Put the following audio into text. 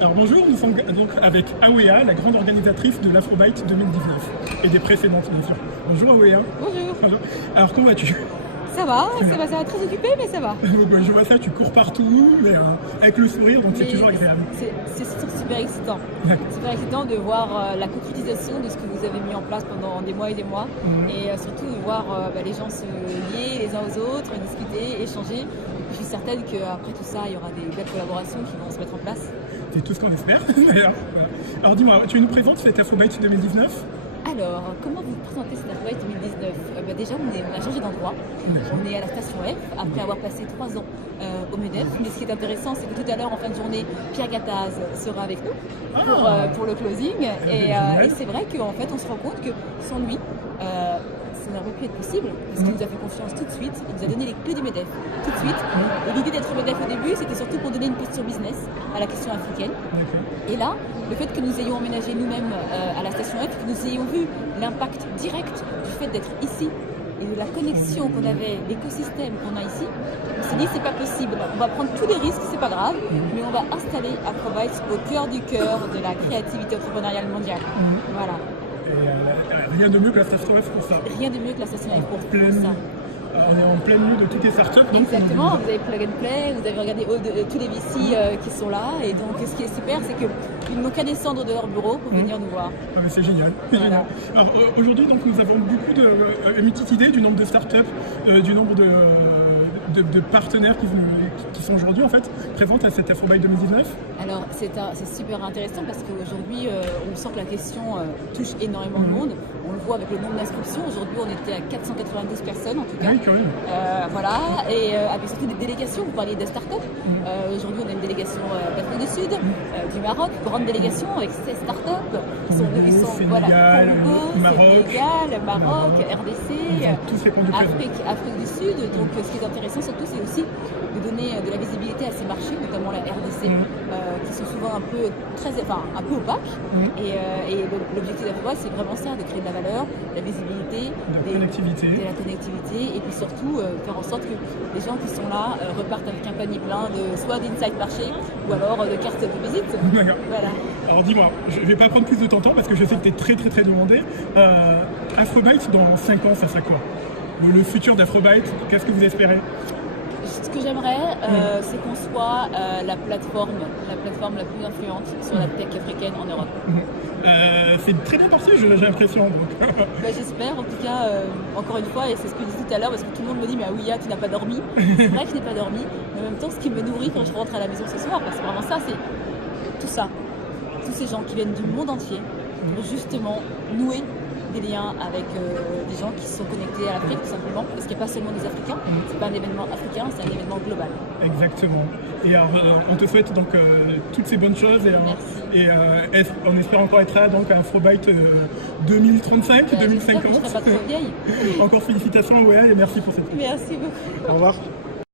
Alors bonjour, nous sommes donc avec Awea, la grande organisatrice de l'Afrobyte 2019 et des précédentes bien sûr. Bonjour Awea. Bonjour. Bonjour. Alors comment vas-tu? Ça va, très occupé, mais ça va. Je vois ça, tu cours partout, mais avec le sourire, donc c'est toujours agréable. C'est super excitant. Super excitant de voir la concrétisation de ce que vous avez mis en place pendant des mois et des mois. Et surtout de voir les gens se lier les uns aux autres, discuter, échanger. Je suis certaine qu'après tout ça, il y aura des belles collaborations qui vont se mettre en place. C'est tout ce qu'on espère, d'ailleurs. Alors dis-moi, tu nous présentes cette Afrobyte 2019? Alors, comment vous présentez cette Afrobyte 2019? Déjà, on a changé d'endroit. On est à la station F, après avoir passé 3 ans au MEDEF. Mais ce qui est intéressant, c'est que tout à l'heure, en fin de journée, Pierre Gattaz sera avec nous pour le closing. Et c'est vrai qu'en fait, on se rend compte que sans lui, ça n'aurait pu être possible, parce qu'il nous a fait confiance tout de suite, il nous a donné les clés du MEDEF tout de suite. Et l'idée d'être MEDEF au début, c'était surtout pour donner une posture business à la question africaine. Et là, le fait que nous ayons emménagé nous-mêmes à la station F, que nous ayons vu l'impact direct du fait d'être ici et de la connexion qu'on avait, l'écosystème qu'on a ici, on s'est dit c'est pas possible, on va prendre tous les risques, c'est pas grave, mais on va installer Afrobyte au cœur du cœur de la créativité entrepreneuriale mondiale. Voilà. Et rien de mieux que la station F pour ça. Rien de mieux que la station F pour ça. On est en plein milieu de toutes les startups. Exactement, vous avez Plug and Play, vous avez regardé tous les VC qui sont là. Et donc ce qui est super, c'est qu'ils n'ont qu'à descendre de leur bureau pour venir nous voir. Ah, c'est génial. Génial. Alors aujourd'hui, donc, nous avons beaucoup une petite idée du nombre de startups, du nombre de partenaires qui sont aujourd'hui en fait présents à cette Afrobyte 2019. Alors c'est super intéressant parce qu'aujourd'hui on sent que la question touche énormément de monde. On le voit avec le nombre d'inscriptions. Aujourd'hui on était à 492 personnes en tout cas. Oui, quand même. Voilà, et avec surtout des délégations. Vous parliez des startups. Aujourd'hui on a une délégation d'Afrique du Sud, du Maroc, grande délégation avec 16 startups. Sénégal, Maroc, RDC, Afrique du Sud. Donc ce qui est intéressant surtout, c'est aussi de donner de la visibilité à ces marchés, notamment la RDC, qui sont souvent un peu opaques. Et l'objectif d'Afrobyte, c'est vraiment ça, de créer de la valeur, de la visibilité, de la connectivité, et puis surtout faire en sorte que les gens qui sont là repartent avec un panier plein soit d'insight marché ou alors de cartes de visite. Voilà. Alors dis-moi, je ne vais pas prendre plus de ton temps parce que je sais que tu es très demandé. Afrobyte dans 5 ans, ça serait quoi? Le futur d'Afrobyte, qu'est-ce que vous espérez? Ce que j'aimerais, c'est qu'on soit la plateforme la plus influente sur la tech africaine en Europe. C'est très bien parti, j'ai l'impression. J'espère, en tout cas, encore une fois, et c'est ce que je disais tout à l'heure, parce que tout le monde me dit mais Awea, tu n'as pas dormi. C'est vrai que je n'ai pas dormi, mais en même temps, ce qui me nourrit quand je rentre à la maison ce soir, parce que vraiment ça, c'est tout ça. Tous ces gens qui viennent du monde entier pour justement nouer des liens avec des gens qui sont connectés à l'Afrique tout simplement, parce qu'il n'y a pas seulement des Africains, c'est pas un événement africain, c'est un événement global. Exactement. Et alors, on te souhaite donc toutes ces bonnes choses et on espère encore être là donc à Afrobyte 2035, 2050. Je ne serai pas trop vieille. Encore félicitations, ouais, et merci pour cette. Merci beaucoup. Au revoir.